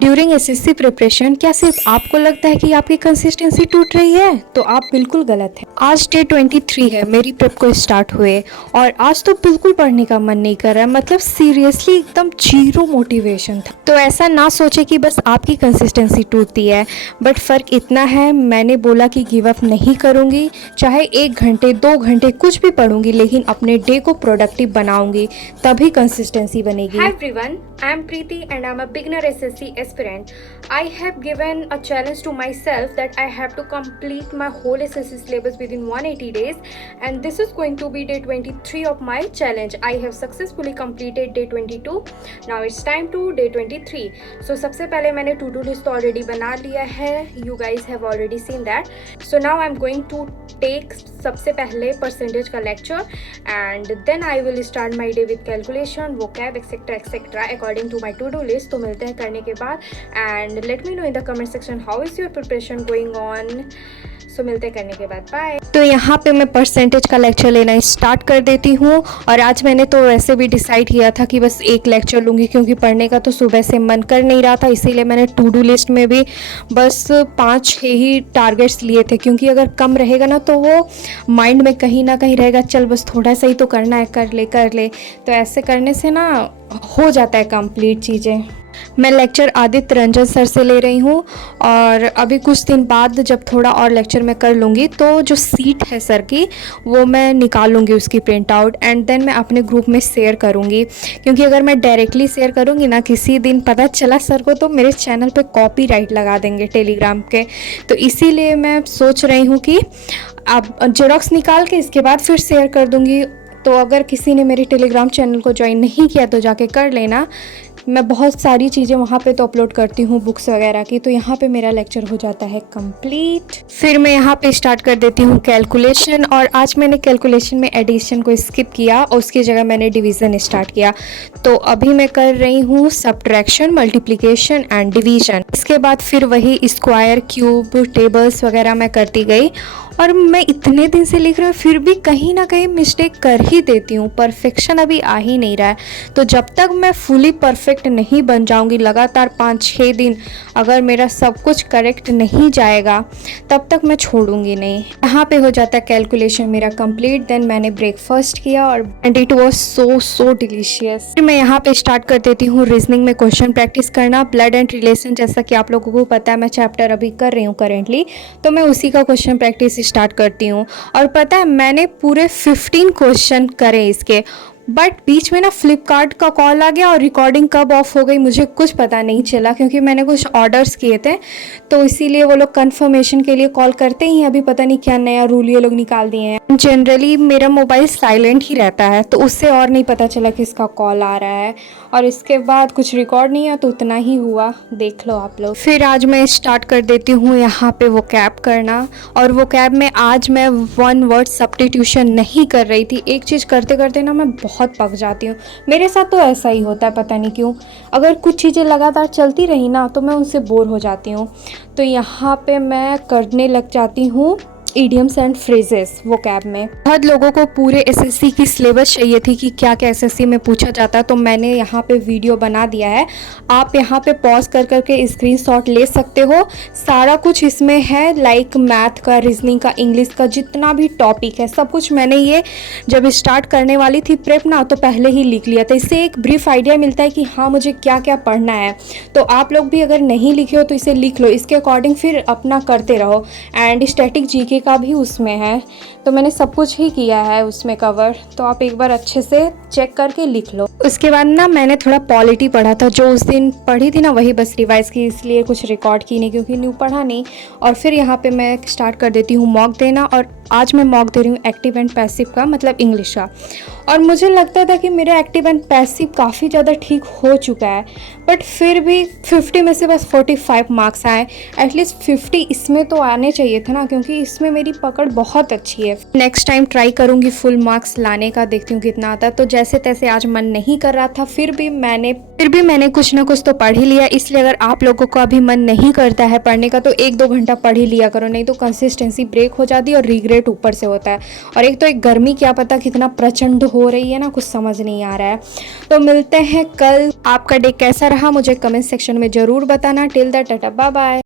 During SSC preparation क्या सिर्फ आपको लगता है कि आपकी कंसिस्टेंसी टूट रही है? तो आप बिल्कुल गलत हैं। आज डे 23 है मेरी प्रेप को स्टार्ट हुए और आज तो बिल्कुल पढ़ने का मन नहीं कर रहा है, मतलब सीरियसली एकदम जीरो मोटिवेशन था। तो ऐसा ना सोचे कि बस आपकी कंसिस्टेंसी टूटती है, बट फ़र्क इतना है मैंने बोला कि गिव अप नहीं करूँगी, चाहे 1 घंटे 2 घंटे कुछ भी पढ़ूंगी, लेकिन अपने डे को प्रोडक्टिव बनाऊंगी, तभी कंसिस्टेंसी बनेगी। Hi everyone, I am Preeti and I am a beginner SSC aspirant. I have given a challenge to myself that I have to complete my whole SSC syllabus within 180 days, and this is going to be day 23 of my challenge. I have successfully completed day 22. Now it's time to day 23. So सबसे पहले मैंने to do list already बना लिया है. You guys have already seen that. So now I'm going to take सबसे पहले percentage का lecture and then I will start my day with calculation, vocab, etc. according to my to do list. तो मिलते हैं करने के बाद and let me know in the comment section how is your preparation going on. So मिलते हैं करने के बाद, बाय। तो यहाँ पे मैं परसेंटेज का लेक्चर लेना स्टार्ट कर देती हूँ। और आज मैंने तो वैसे भी डिसाइड किया था कि बस एक लेक्चर लूँगी, क्योंकि पढ़ने का तो सुबह से मन कर नहीं रहा था, इसीलिए मैंने टू डू लिस्ट में भी बस 5-6 ही टारगेट्स लिए थे, क्योंकि अगर कम रहेगा ना तो वो माइंड में कहीं ना कहीं रहेगा, चल बस थोड़ा सा ही तो करना है, कर ले। तो ऐसे करने से ना हो जाता है कंप्लीट चीज़ें। मैं लेक्चर आदित्य रंजन सर से ले रही हूँ और अभी कुछ दिन बाद जब थोड़ा और लेक्चर मैं कर लूँगी तो जो सीट है सर की वो मैं निकाल लूँगी उसकी प्रिंट आउट एंड देन मैं अपने ग्रुप में शेयर करूँगी, क्योंकि अगर मैं डायरेक्टली शेयर करूँगी ना, किसी दिन पता चला सर को तो मेरे चैनल पे कॉपीराइट लगा देंगे टेलीग्राम के। तो इसीलिए मैं सोच रही हूँ कि अब जेरोक्स निकाल के इसके बाद फिर शेयर कर दूँगी। तो अगर किसी ने मेरे टेलीग्राम चैनल को ज्वाइन नहीं किया तो जाके कर लेना। मैं बहुत सारी चीज़ें वहाँ पे तो अपलोड करती हूँ बुक्स वगैरह की। तो यहाँ पे मेरा लेक्चर हो जाता है कंप्लीट। फिर मैं यहाँ पे स्टार्ट कर देती हूँ कैलकुलेशन, और आज मैंने कैलकुलेशन में एडिशन को स्किप किया और उसकी जगह मैंने डिवीज़न स्टार्ट किया। तो अभी मैं कर रही हूँ सब्ट्रैक्शन, मल्टीप्लिकेशन एंड डिवीज़न। इसके बाद फिर वही स्क्वायर, क्यूब, टेबल्स वगैरह मैं करती गई। और मैं इतने दिन से लिख रही हूँ फिर भी कहीं ना कहीं मिस्टेक कर ही देती हूँ, परफेक्शन अभी आ ही नहीं रहा है। तो जब तक मैं फुली परफेक्ट नहीं बन जाऊँगी, लगातार 5-6 दिन अगर मेरा सब कुछ करेक्ट नहीं जाएगा तब तक मैं छोड़ूंगी नहीं। यहाँ पे हो जाता है कैलकुलेशन मेरा कंप्लीट। देन मैंने ब्रेकफास्ट किया और and it was so delicious. फिर मैं यहाँ पे स्टार्ट कर देती हूँ रीजनिंग में क्वेश्चन प्रैक्टिस करना। ब्लड एंड रिलेशन, जैसा कि आप लोगों को पता है मैं चैप्टर अभी कर रही हूँ करेंटली, तो मैं उसी का क्वेश्चन प्रैक्टिस स्टार्ट करती हूँ। और पता है मैंने पूरे 15 क्वेश्चन करे इसके, बट बीच में ना फ्लिपकार्ट का कॉल आ गया और रिकॉर्डिंग कब ऑफ हो गई मुझे कुछ पता नहीं चला, क्योंकि मैंने कुछ ऑर्डर्स किए थे तो इसीलिए वो लोग कंफर्मेशन के लिए कॉल करते ही अभी पता नहीं क्या नया रूल ये लोग निकाल दिए हैं। जनरली मेरा मोबाइल साइलेंट ही रहता है तो उससे और नहीं पता चला कि इसका कॉल आ रहा है। और इसके बाद कुछ रिकॉर्ड नहीं है तो उतना ही हुआ, देख लो आप लोग। फिर आज मैं स्टार्ट कर देती हूँ यहाँ पे वोकैब करना। और वोकैब में आज मैं 1 वर्ड सब्स्टिट्यूशन नहीं कर रही थी। एक चीज़ करते करते ना मैं बहुत पक जाती हूँ, मेरे साथ तो ऐसा ही होता है पता नहीं क्यों। अगर कुछ चीज़ें लगातार चलती रही ना तो मैं उनसे बोर हो जाती हूँ। तो यहाँ पे मैं करने लग जाती हूँ इडियम्स एंड फ्रेजेस वोकैब में। बहुत लोगों को पूरे एसएससी की सिलेबस चाहिए थी कि क्या क्या एसएससी में पूछा जाता है, तो मैंने यहाँ पे वीडियो बना दिया है। आप यहाँ पे पॉज कर करके स्क्रीनशॉट ले सकते हो। सारा कुछ इसमें है, लाइक मैथ का, रीजनिंग का, इंग्लिश का, जितना भी टॉपिक है सब कुछ मैंने ये जब स्टार्ट करने वाली थी प्रेप ना तो पहले ही लिख लिया था। इससे एक ब्रीफ आइडिया मिलता है कि हाँ मुझे क्या क्या पढ़ना है। तो आप लोग भी अगर नहीं लिखे हो तो इसे लिख लो, इसके अकॉर्डिंग फिर अपना करते रहो। एंड स्टैटिक जीके का भी उसमें है, तो मैंने सब कुछ ही किया है उसमें कवर, तो आप एक बार अच्छे से चेक करके लिख लो। उसके बाद ना मैंने थोड़ा पॉलिटी पढ़ा था, जो उस दिन पढ़ी थी ना वही बस रिवाइज की, इसलिए कुछ रिकॉर्ड की नहीं क्योंकि न्यू पढ़ा नहीं। और फिर यहाँ पे मैं स्टार्ट कर देती हूँ मॉक देना। और आज मैं मॉक दे रही हूँ एक्टिव एंड पैसिव का, मतलब इंग्लिश का। और मुझे लगता था कि मेरा एक्टिव एंड पैसिव काफ़ी ज़्यादा ठीक हो चुका है, बट फिर भी 50 में से बस 45 मार्क्स आए। एटलीस्ट 50 इसमें तो आने चाहिए था ना, क्योंकि इसमें में मेरी पकड़ बहुत अच्छी है। नेक्स्ट टाइम ट्राई करूँगी फुल मार्क्स लाने का, देखती हूँ कितना आता है। तो जैसे तैसे आज मन नहीं कर रहा था, फिर भी मैंने कुछ ना कुछ तो पढ़ ही लिया। इसलिए अगर आप लोगों का अभी मन नहीं करता है पढ़ने का तो 1-2 घंटा पढ़ ही लिया करो, नहीं तो कंसिस्टेंसी ब्रेक हो जाती है और रिग्रेट ऊपर से होता है। और एक तो एक गर्मी क्या पता कितना प्रचंड हो रही है ना, कुछ समझ नहीं आ रहा है। तो मिलते हैं कल। आपका डे कैसा रहा मुझे कमेंट सेक्शन में ज़रूर बताना। Till that tata bye bye.